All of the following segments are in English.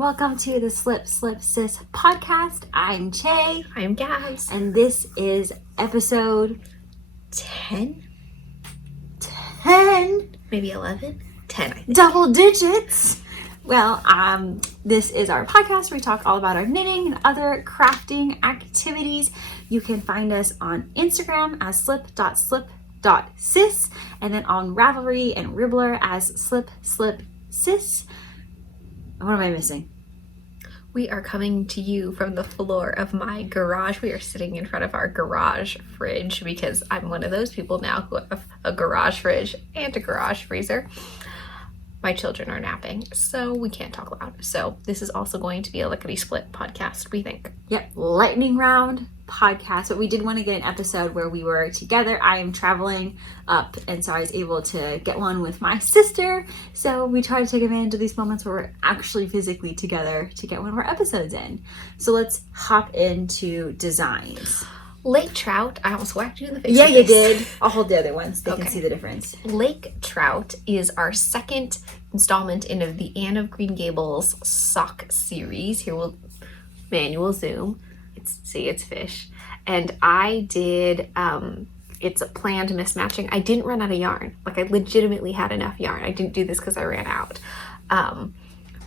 welcome to the Slip Slip Sis podcast. I'm Che. I'm Gabs. And this is episode 10? 10? Maybe 11? 10, I think. Double digits. Well, this is our podcast where we talk all about our knitting and other crafting activities. You can find us on Instagram as slip.slip.sis and then on Ravelry and Ribbler as slip slip sis. What am I missing? We are coming to you from the floor of my garage. We are sitting in front of our garage fridge because I'm one of those people now who have a garage fridge and a garage freezer. My children are napping, so we can't talk loud. So this is also going to be a lickety-split podcast, we think. Yep, lightning round podcast. But we did want to get an episode where we were together. I am traveling up, and so I was able to get one with my sister. So we try to take advantage of these moments where we're actually physically together to get one of our episodes in. So let's hop into designs. Lake trout, I almost whacked you in the face. Yeah, you did. I'll hold the other ones. They Okay. can see the difference. Lake trout is our second installment in the Anne of Green Gables sock series. Here we'll zoom. It's fish. And I did, it's a planned mismatching. I didn't run out of yarn. Like I legitimately had enough yarn. I didn't do this because I ran out.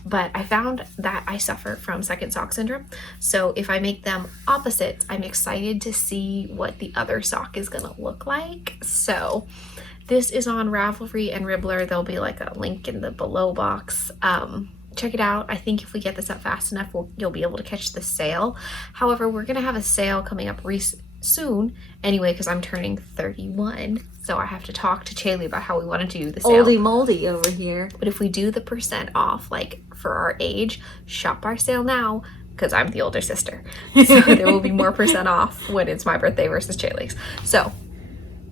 But I found that I suffer from second sock syndrome. So if I make them opposites, I'm excited to see what the other sock is gonna look like. So this is on Ravelry and Ribbler. There'll be like a link in the below box. Check it out. I think if we get this up fast enough, you'll be able to catch the sale. However, we're gonna have a sale coming up soon anyway, because I'm turning 31. So I have to talk to Chaley about how we want to do the sale. Oldie moldy over here. But if we do the % off, like for our age, shop our sale now, because I'm the older sister. So there will be more % off when it's my birthday versus Chaley's. So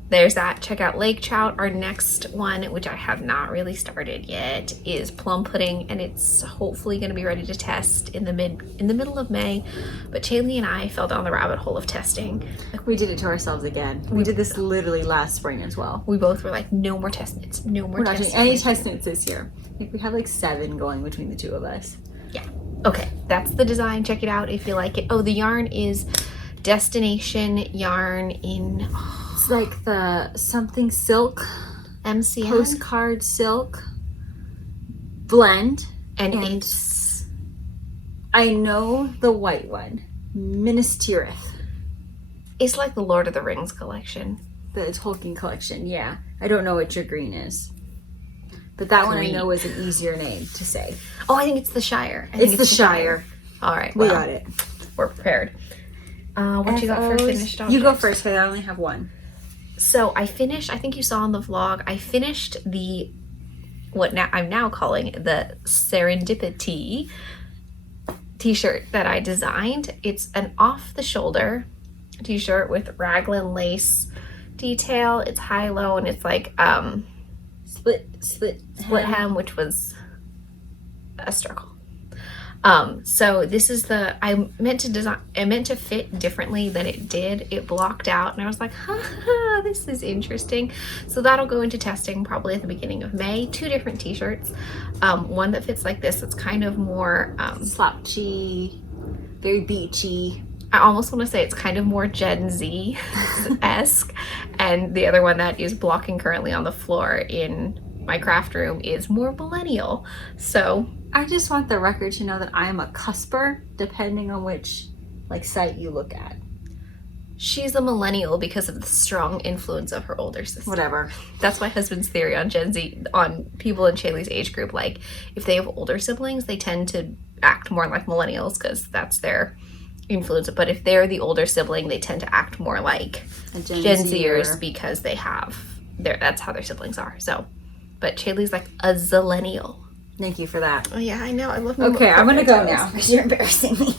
there's that. Check out Lake Trout. Our next one, which I have not really started yet, is plum pudding, and it's hopefully going to be ready to test in the middle of May. But Chaley and I fell down the rabbit hole of testing. We did it to ourselves again. We did this literally last spring as well. We both were like, no more test knits, no more We're not test doing any knits. test knits this year. I think we have like 7 going between the two of us. Yeah. Okay, that's the design. Check it out if you like it. Oh, the yarn is Destination Yarn in It's like the something silk, MCM. postcard silk blend. And it's, I know the white one, Minas Tirith, it's like the Lord of the Rings collection. the Tolkien collection. Yeah, I don't know what your green is, but that one I Green. know is an easier name to say. Oh, I think it's the Shire. I think It's the Shire. All right, We well, got it. we're prepared. What you got for FOs? finished objects? You go first, because I only have one. So I think you saw in the vlog, I finished what I'm now calling the Serendipity t-shirt that I designed. It's an off-the-shoulder t-shirt with raglan lace detail. It's high-low, and it's like Split hem, which was a struggle. So this is I meant to fit differently than it did. It blocked out, and I was like, this is interesting. So that'll go into testing probably at the beginning of May. 2 different t-shirts. One that fits like this. It's kind of more slouchy, very beachy. I almost want to say it's kind of more Gen Z-esque. And the other one that is blocking currently on the floor in my craft room is more millennial. So I just want the record to know that I am a cusper, depending on which site you look at. she's a millennial because of the strong influence of her older sister. Whatever. That's my husband's theory on Gen Z, on people in Chaley's age group. Like, if they have older siblings, they tend to act more like millennials because that's their influence. But if they're the older sibling, they tend to act more like Gen Zers because they have that's how their siblings are. So, but Chaley's like a zillennial. Thank you for that. Oh yeah, I know. I love. Okay, I'm gonna go now because you're embarrassing me.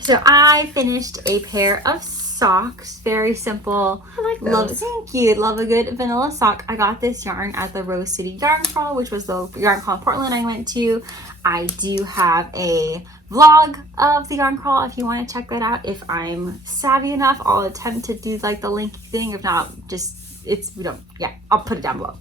So I finished a pair of socks. Very simple. I like those. Thank you. Love a good vanilla sock. I got this yarn at the Rose City Yarn Crawl, which was the yarn crawl in Portland I went to. I do have a vlog of the yarn crawl if you want to check that out. If I'm savvy enough, I'll attempt to do the link thing. If not, just I'll put it down below.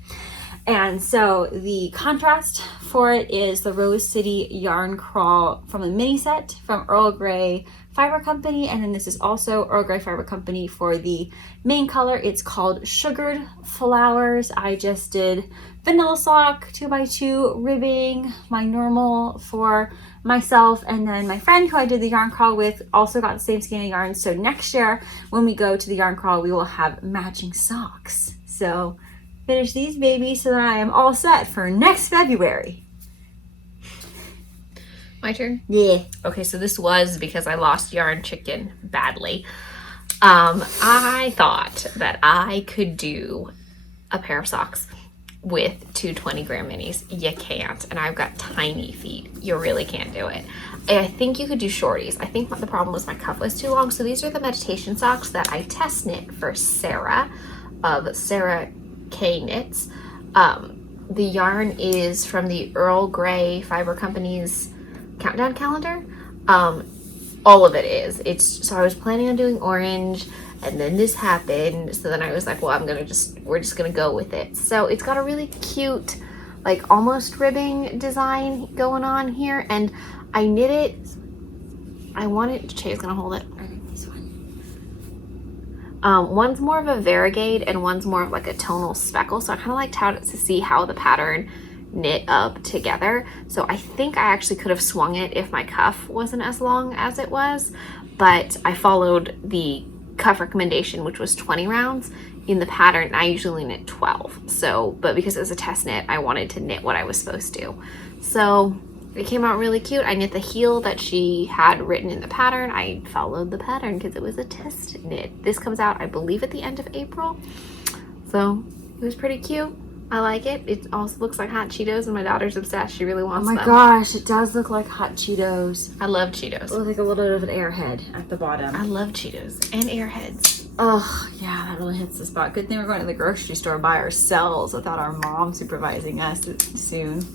And so the contrast for it is the Rose City Yarn Crawl from a mini set from Earl Grey Fiber Company. And then this is also Earl Grey Fiber Company for the main color. It's called Sugared Flowers. I just did vanilla sock, 2x2 ribbing, my normal for myself, and then my friend who I did the yarn crawl with also got the same skein of yarn. So next year when we go to the yarn crawl, we will have matching socks. So finish these babies so that I am all set for next February. My turn? Yeah. Okay, so this was because I lost Yarn Chicken badly. I thought that I could do a pair of socks with two 20-gram minis. You can't, and I've got tiny feet. You really can't do it. I think you could do shorties. I think the problem was my cuff was too long. So these are the meditation socks that I test knit for Sarah of Sarah K Knits. The yarn is from the Earl Grey Fiber Company's countdown calendar. All of it is. So I was planning on doing orange, and then this happened. So then I was like, well, we're just gonna go with it. So it's got a really cute, like almost ribbing design going on here, and I knit it. I wanted, Shay's gonna hold it. One's more of a variegated and one's more of like a tonal speckle. So I kind of liked to see how the pattern knit up together. So I think I actually could have swung it if my cuff wasn't as long as it was, but I followed the cuff recommendation, which was 20 rounds in the pattern. I usually knit 12. So, but because it was a test knit, I wanted to knit what I was supposed to. So it came out really cute. I knit the heel that she had written in the pattern. I followed the pattern because it was a test knit. This comes out, I believe, at the end of April. So it was pretty cute. I like it. It also looks like hot Cheetos, and my daughter's obsessed. She really wants them. Oh my gosh, it does look like hot Cheetos. I love Cheetos. It looks like a little bit of an airhead at the bottom. I love Cheetos and airheads. Oh, yeah, that really hits the spot. Good thing we're going to the grocery store by ourselves without our mom supervising us soon.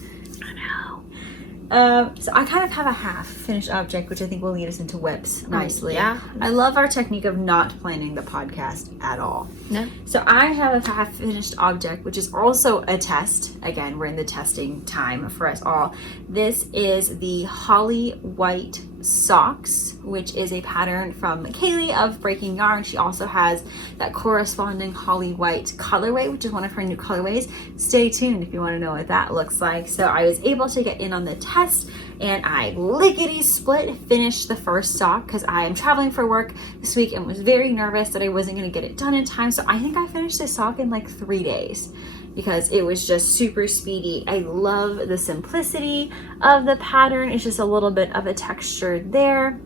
I know. So I kind of have a half finished object, which I think will lead us into whips nicely. Yeah. I love our technique of not planning the podcast at all. No. So I have a half finished object, which is also a test. Again, we're in the testing time for us all. This is the Holly White Socks, which is a pattern from Kaylee of Breaking Yarn. She also has that corresponding Holly White colorway, which is one of her new colorways. Stay tuned if you want to know what that looks like. So I was able to get in on the test, and I lickety split finished the first sock because I am traveling for work this week and was very nervous that I wasn't going to get it done in time. So I think I finished this sock in like 3 days because it was just super speedy. I love the simplicity of the pattern. It's just a little bit of a texture there.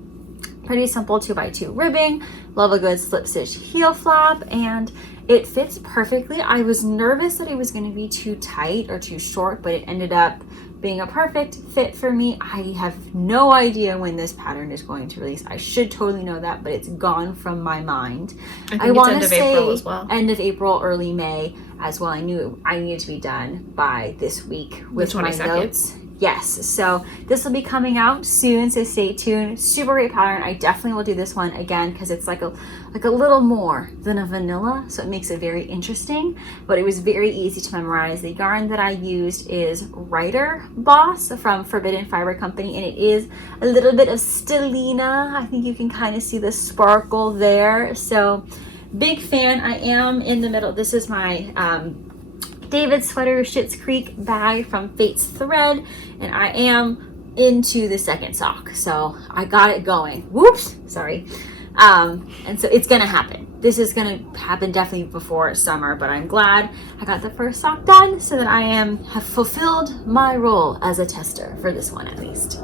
Pretty simple 2x2 ribbing. Love a good slip stitch heel flap, and it fits perfectly. I was nervous that it was going to be too tight or too short, but it ended up being a perfect fit for me. I have no idea when this pattern is going to release. I should totally know that, but it's gone from my mind. I want to say April as well. End of April, early May as well. I knew I needed to be done by this week with my notes. Yes, so this will be coming out soon, so stay tuned. Super great pattern. I definitely will do this one again because it's like a little more than a vanilla, so it makes it very interesting, but it was very easy to memorize. The yarn that I used is Rider Boss from Forbidden Fiber Company, and it is a little bit of Stellina. I think you can kind of see the sparkle there, so big fan. I am in the middle. This is my David Sweater Schitt's Creek bag from Fate's Thread, and I am into the second sock, so I got it going. Whoops, sorry. And so it's gonna happen. This is gonna happen definitely before summer, but I'm glad I got the first sock done so that I have fulfilled my role as a tester for this one at least.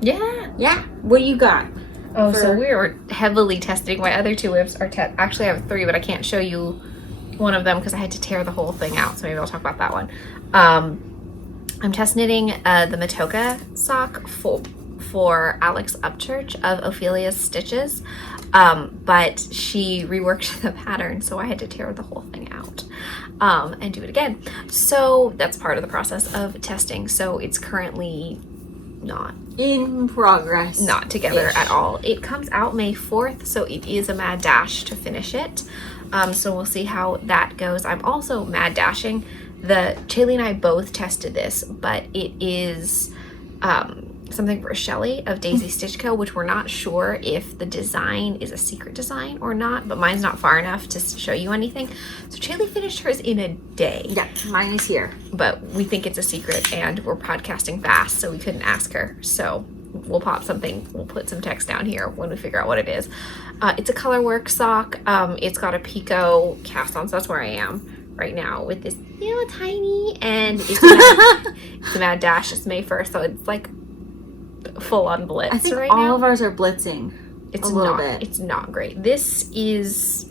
Yeah. What do you got? Oh, so we were heavily testing. My other two whips are actually I have 3, but I can't show you one of them because I had to tear the whole thing out, so maybe I'll talk about that one. I'm test knitting the Matoka sock for Alex Upchurch of Ophelia's Stitches, but she reworked the pattern, so I had to tear the whole thing out and do it again. So that's part of the process of testing. So it's currently not in progress, not together at all. It comes out May 4th, so it is a mad dash to finish it. So we'll see how that goes. I'm also mad dashing Chaley and I both tested this, but it is something for Shelly of Daisy Stitch Co., which we're not sure if the design is a secret design or not, but mine's not far enough to show you anything. So Chaley finished hers in a day. Yeah, mine is here. But we think it's a secret, and we're podcasting fast, so we couldn't ask her. So we'll pop something, we'll put some text down here when we figure out what it is. It's a colorwork sock. It's got a Pico cast on, so that's where I am right now with this little tiny, and it's a Mad Dash. It's May 1st, so it's like full on blitz. I think right all now. of ours are blitzing. It's a little not, bit. It's not great. This is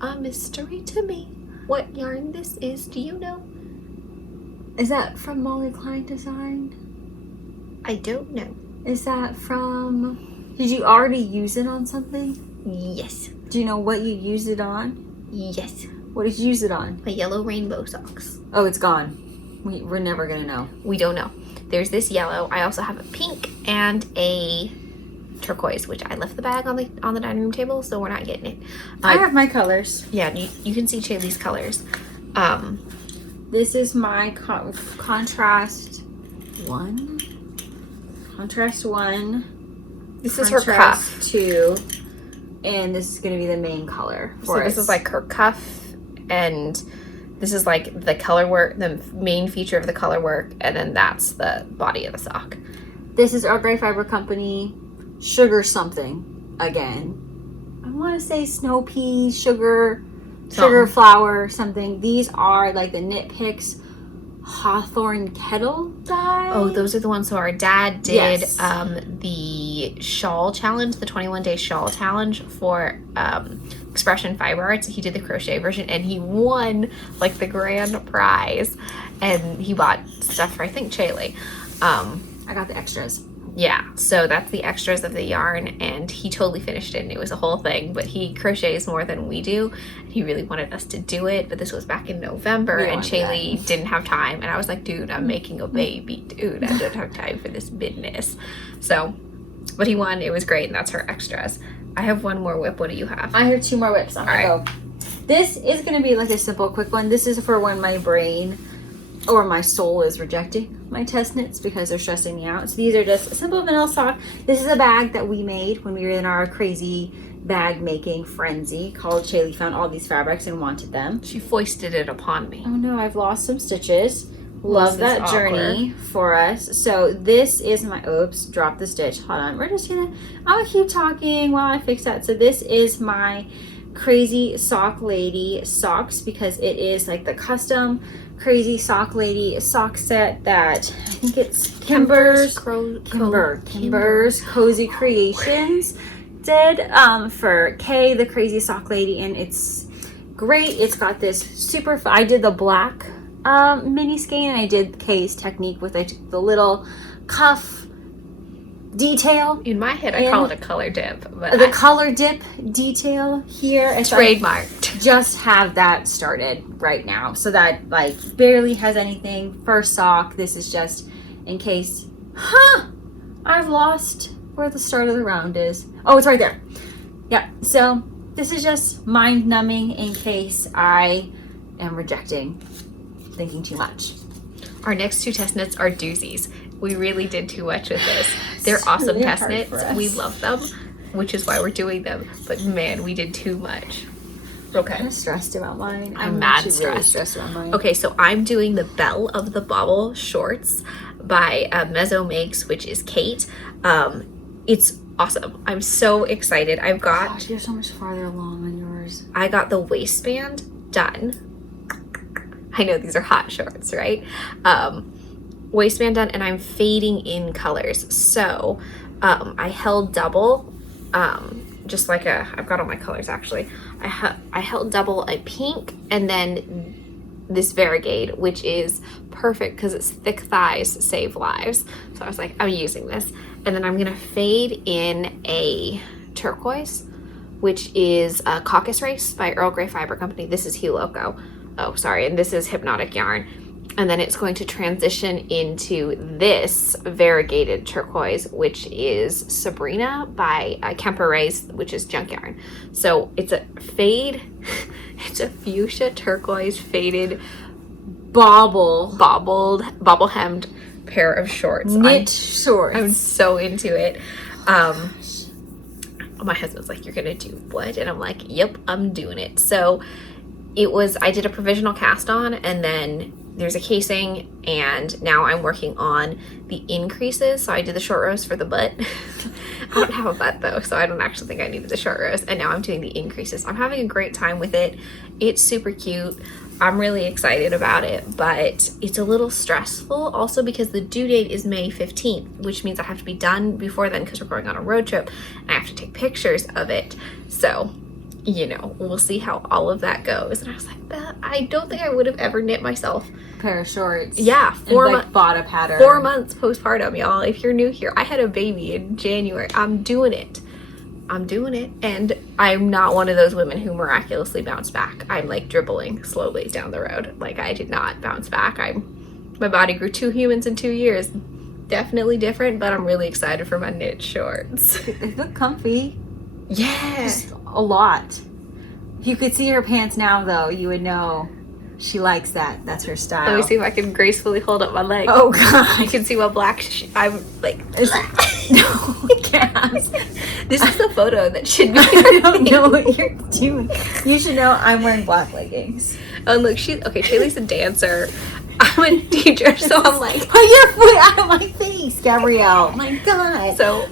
a mystery to me. What yarn this is, do you know? Is that from Molly Klein Design? I don't know. Is that from... Did you already use it on something? Yes. Do you know what you used it on? Yes. What did you use it on? My yellow rainbow socks. Oh, it's gone. We're never gonna know. We don't know. There's this yellow. I also have a pink and a turquoise, which I left the bag on the dining room table, so we're not getting it. I have my colors. Yeah, you can see Chaley's colors. This is my contrast 1. Contrast 1. This is her Contrast cuff. 2. And this is going to be the main color for So this is like her cuff, and this is like the color work, the main feature of the color work, and then that's the body of the sock. This is Earl Grey Fiber Company Sugar something again. I want to say snow pea, sugar flower, something. These are like the Knit Picks Hawthorne Kettle dye. Oh, those are the ones. So our dad did Yes. the shawl challenge, the 21-day shawl challenge for Expression Fiber Arts. He did the crochet version, and he won like the grand prize. And he bought stuff for, I think, Chaley. I got the extras. Yeah, so that's the extras of the yarn, and he totally finished it, and it was a whole thing. But he crochets more than we do, and he really wanted us to do it. But this was back in November, and Chaley didn't have time, and I was like, dude, I'm making a baby, dude, I don't have time for this business. So, but he won. It was great, and that's her extras. I have one more whip. What do you have? I have 2 more whips on my go. This is going to be like a simple, quick one. This is for when my brain or my soul is rejecting my test knits because they're stressing me out. So these are just a simple vanilla sock. This is a bag that we made when we were in our crazy bag making frenzy. Called Chaley found all these fabrics and wanted them. She foisted it upon me. Oh no, I've lost some stitches. Love This is that journey for us. So this is my, oops, dropped the stitch. Hold on, I'm gonna keep talking while I fix that. So this is my Crazy Sock Lady socks, because it is like the custom Crazy Sock Lady sock set that I think it's Kimber's Cozy Creations did for Kay, the Crazy Sock Lady, and it's great. It's got this super I did the black mini skein, and I did Kay's technique with the little cuff detail. In my head, I call it a color dip, but the color dip detail here. trademarked. Just have that started right now, so that like barely has anything. First sock. This is just in case. I've lost where the start of the round is. Oh, it's right there. Yeah. So this is just mind numbing in case I am thinking too much. Our next 2 test knits are doozies. We really did too much with this. They're awesome really test hard knits. for us. We love them, which is why we're doing them. But man, we did too much. I'm Okay. kind of stressed about mine. I'm mad actually really stressed. stressed about mine. Okay, so I'm doing the Belle of the Bobble shorts by Mezzo Makes, which is Kate. It's awesome. I'm so excited. Gosh, you're so much farther along on yours. I got the waistband done. I know these are hot shorts, right? Waistband done, and I'm fading in colors. So I held double, just like I've got all my colors actually. I held double a pink, and then this Varigade, which is perfect because it's thick thighs save lives. So I was like, I'm using this. And then I'm gonna fade in a turquoise, which is a Caucus Race by Earl Grey Fiber Company. This is Hue Loco. Oh, sorry, and this is Hypnotic Yarn. And then it's going to transition into this variegated turquoise, which is Sabrina by Kemper Rays, which is Junk Yarn. So it's a fade, it's a fuchsia turquoise faded bobble hemmed pair of shorts. Knit shorts. I'm so into it. My husband's like, "You're gonna do what?" And I'm like, "Yep, I'm doing it." So I did a provisional cast on, and then there's a casing, and now I'm working on the increases. So I did the short rows for the butt. I don't have a butt though, so I don't actually think I needed the short rows. And now I'm doing the increases. I'm having a great time with it. It's super cute. I'm really excited about it, but it's a little stressful also because the due date is May 15th, which means I have to be done before then because we're going on a road trip and I have to take pictures of it. So, we'll see how all of that goes. And I was like, I don't think I would have ever knit myself a pair of shorts. Yeah, bought a pattern. 4 months postpartum, y'all. If you're new here, I had a baby in January. I'm doing it. And I'm not one of those women who miraculously bounce back. I'm like dribbling slowly down the road. Like, I did not bounce back. My body grew 2 humans in 2 years. Definitely different, but I'm really excited for my knit shorts. They look comfy. Yeah. Just a lot. If you could see her pants now, though, you would know she likes that. That's her style. Let me see if I can gracefully hold up my leg. Oh, God. You can see what black I'm like. No, I can't. This is the photo that should be. I don't know what you're doing. You should know I'm wearing black leggings. Oh, look, Kaylee's a dancer. I'm a teacher, so I'm like, put your foot out of my face, Gabrielle. Oh my God. So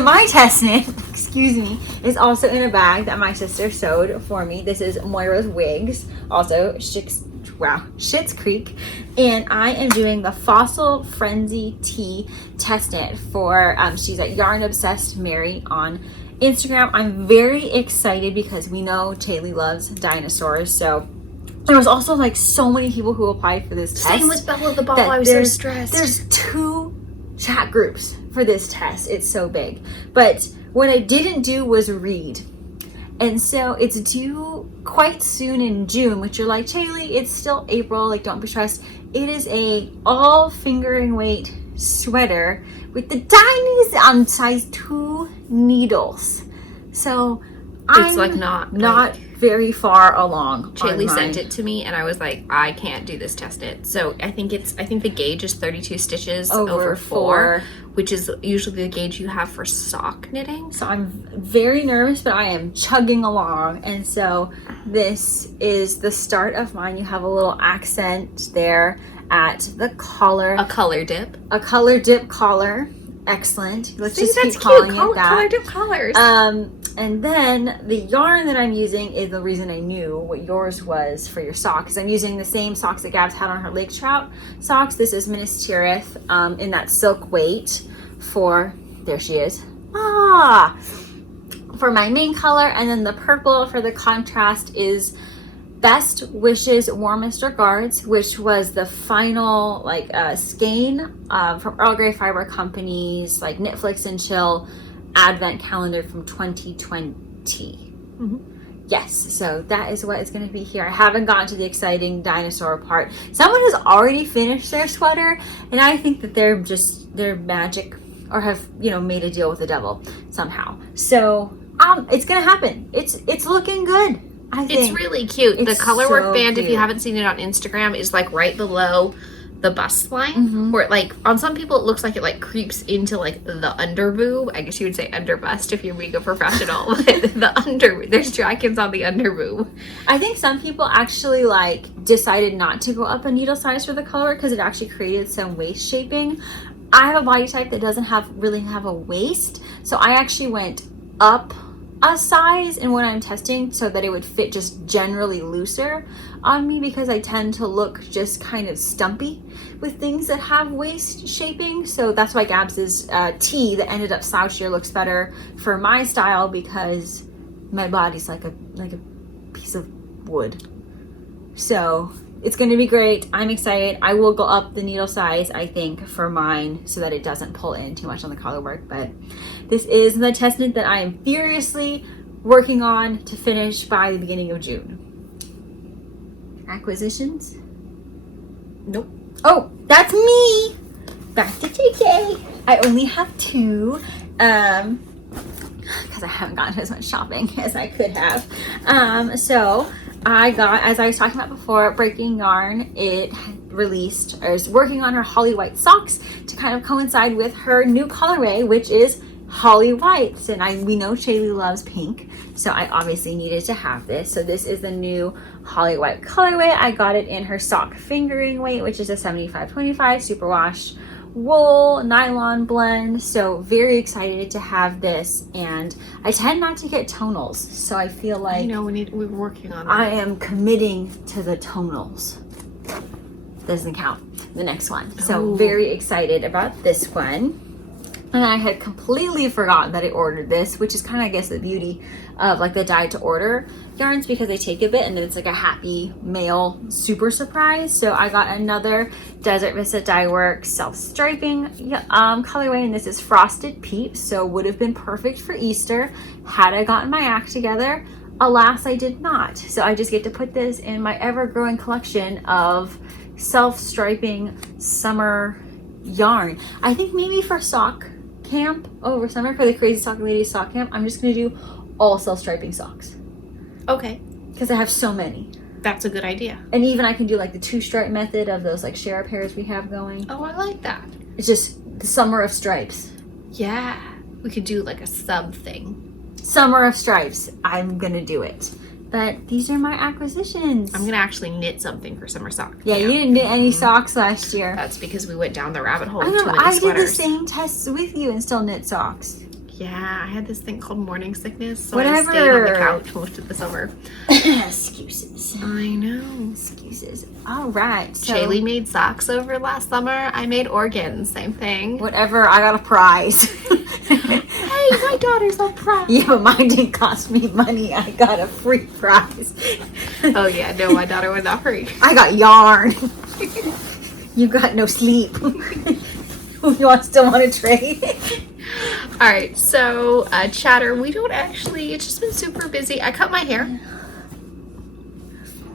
my test knit, excuse me, is also in a bag that my sister sewed for me. This is Moira's Wigs, also Schitt's Creek, and I am doing the Fossil Frenzy Tea test knit for, she's at Yarn Obsessed Mary on Instagram. I'm very excited because we know Taylee loves dinosaurs, so there was also like so many people who applied for this test. Same with Bella the Ball. I was so stressed. There's 2 chat groups for this test. It's so big. But what I didn't do was read. And so it's due quite soon in June, which you're like, Taylee, it's still April. Like, don't be stressed. It is a all fingering weight sweater with the tiniest size 2 needles. So it's like not very far along. Shaylee sent it to me and I was like, I can't do this test knit. So I think the gauge is 32 stitches over 4, which is usually the gauge you have for sock knitting. So I'm very nervous, but I am chugging along. And so this is the start of mine. You have a little accent there at the collar. A color dip. A color dip collar. Excellent. Let's just that's keep calling cute. it that. Color dip collars. And then the yarn that I'm using is the reason I knew what yours was for your socks. I'm using the same socks that Gabs had on her Lake Trout socks. This is Minas Tirith in that silk weight for, there she is, for my main color. And then the purple for the contrast is Best Wishes Warmest Regards, which was the final skein from Earl Grey Fiber Company's like Knitflix and Chill advent calendar from 2020. Mm-hmm. Yes, so that is what is going to be here. I haven't gotten to the exciting dinosaur part. Someone has already finished their sweater, and I think that they're magic or have made a deal with the devil somehow. So it's going to happen. It's looking good. I think it's really cute. It's the colorwork so band, cute. if you haven't seen it on Instagram, is like right below the bust line, Mm-hmm. where like on some people it looks like it like creeps into like the under boob. I guess you would say under bust if you're being a professional. But there's dragons on the under boob. I think some people actually decided not to go up a needle size for the color because it actually created some waist shaping. I have a body type that doesn't really have a waist, so I actually went up a size in what I'm testing so that it would fit just generally looser on me, because I tend to look just kind of stumpy with things that have waist shaping. So that's why Gabs's tee that ended up slouchier looks better for my style, because my body's like a piece of wood. So it's going to be great. I'm excited. I will go up the needle size, I think, for mine so that it doesn't pull in too much on the collar work. But this is the test knit that I am furiously working on to finish by the beginning of June. Acquisitions? Nope. Oh, that's me! Back to JJ. I only have 2. Because I haven't gotten as much shopping as I could have. So I got, as I was talking about before, Breaking Yarn, it released, or is working on her Holly White socks to kind of coincide with her new colorway, which is Holly White. And we know Shaylee loves pink, so I obviously needed to have this. So this is the new Holly White colorway. I got it in her sock fingering weight, which is a 75-25 superwash wool nylon blend. So very excited to have this, and I tend not to get tonals, so I feel like I know we're working on that. I am committing to the tonals. Doesn't count. The next one. So Ooh. very excited about this one. And I had completely forgotten that I ordered this, which is kind of, I guess, the beauty of like the dyed to order yarns, because they take a bit and then it's like a happy mail super surprise. So I got another Desert Vista Dye Works self-striping colorway, and this is Frosted Peeps. So would have been perfect for Easter had I gotten my act together. Alas, I did not. So I just get to put this in my ever-growing collection of self-striping summer yarn. I think maybe for sock camp over summer, for the Crazy Sock Ladies sock camp, I'm just gonna do all self-striping socks Okay, because I have so many. that's a good idea. And even I can do like the 2-stripe method of those like share pairs we have going. Oh, I like that. It's just the summer of stripes. Yeah, we could do like a sub thing. Summer of stripes. I'm gonna do it. But these are my acquisitions. I'm gonna actually knit something for summer sock. Yeah, you didn't knit any socks last year. That's because we went down the rabbit hole I of know, too many I did the sweaters. same tests with you and still knit socks. Yeah, I had this thing called morning sickness, so Whatever. I stayed on the couch most of the summer. Excuses. I know. Excuses. All right. So Shaylee made socks over last summer. I made organs. Same thing. whatever, I got a prize. Hey, my daughter's a prize. Yeah, but mine didn't cost me money. I got a free prize. Oh yeah, no, my daughter was not free. I got yarn. You got no sleep. You still want to trade? All right, so chatter. We don't actually. It's just been super busy. I cut my hair.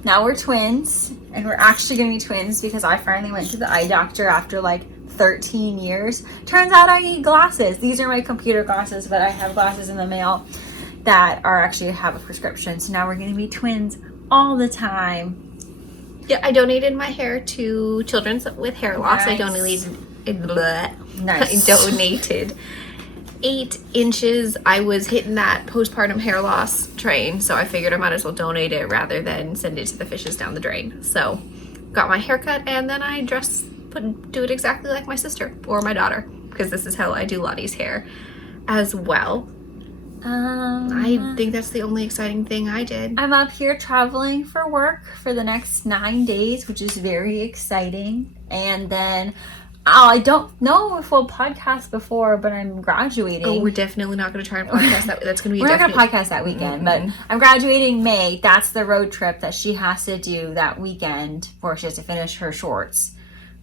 Now we're twins, and we're actually going to be twins because I finally went to the eye doctor after like 13 years. Turns out I need glasses. These are my computer glasses, but I have glasses in the mail that are actually have a prescription. So now we're going to be twins all the time. Yeah, I donated my hair to Children's with Hair Loss. I Nice. Nice. I donated 8 inches. I was hitting that postpartum hair loss train, so I figured I might as well donate it rather than send it to the fishes down the drain. So got my haircut, and then I do it exactly like my sister or my daughter, because this is how I do Lottie's hair as well. I think that's the only exciting thing I did. I'm up here traveling for work for the next 9 days, which is very exciting. And then I don't know if we'll podcast before, but I'm graduating. Oh, we're definitely not going to try and podcast that. That's going to be We're not going definite. to podcast that weekend, but I'm graduating May. That's the road trip that she has to do that weekend, where she has to finish her shorts.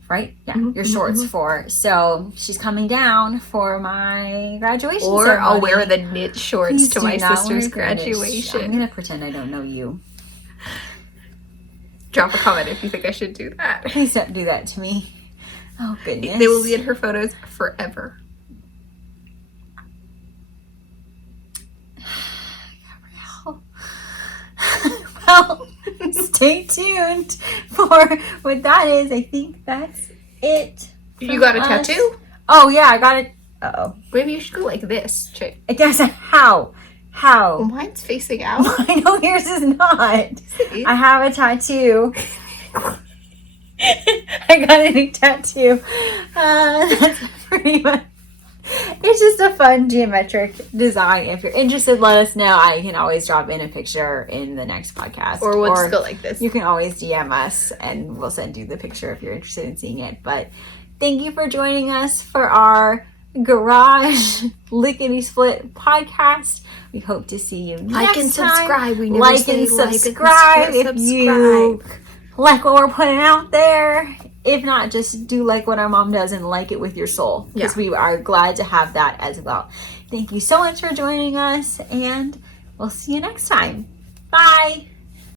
Right? Yeah, your shorts for. So she's coming down for my graduation Or ceremony. I'll wear the knit shorts Please to do my not sister's wear the knit. graduation. I'm going to pretend I don't know you. Drop a comment if you think I should do that. Please don't do that to me. Oh, goodness. They will be in her photos forever. Well, stay tuned for what that is. I think that's it. You got a from us. tattoo? Oh, yeah, I got it. Uh-oh. Maybe you should go like this. Check. It doesn't. How? How? Mine's facing out. I know yours is not. I have a tattoo. I got a new tattoo. That's pretty much. It's just a fun geometric design. If you're interested, let us know. I can always drop in a picture in the next podcast. Or we'll just go like this. You can always DM us and we'll send you the picture if you're interested in seeing it. But thank you for joining us for our Garage Lickety Split podcast. We hope to see you Like next and time. subscribe. We never Like say and like and subscribe if you subscribe. like what we're putting out there. If not, just do like what our mom does and like it with your soul, because we are glad to have that as well. Thank you so much for joining us, and we'll see you next time. Bye.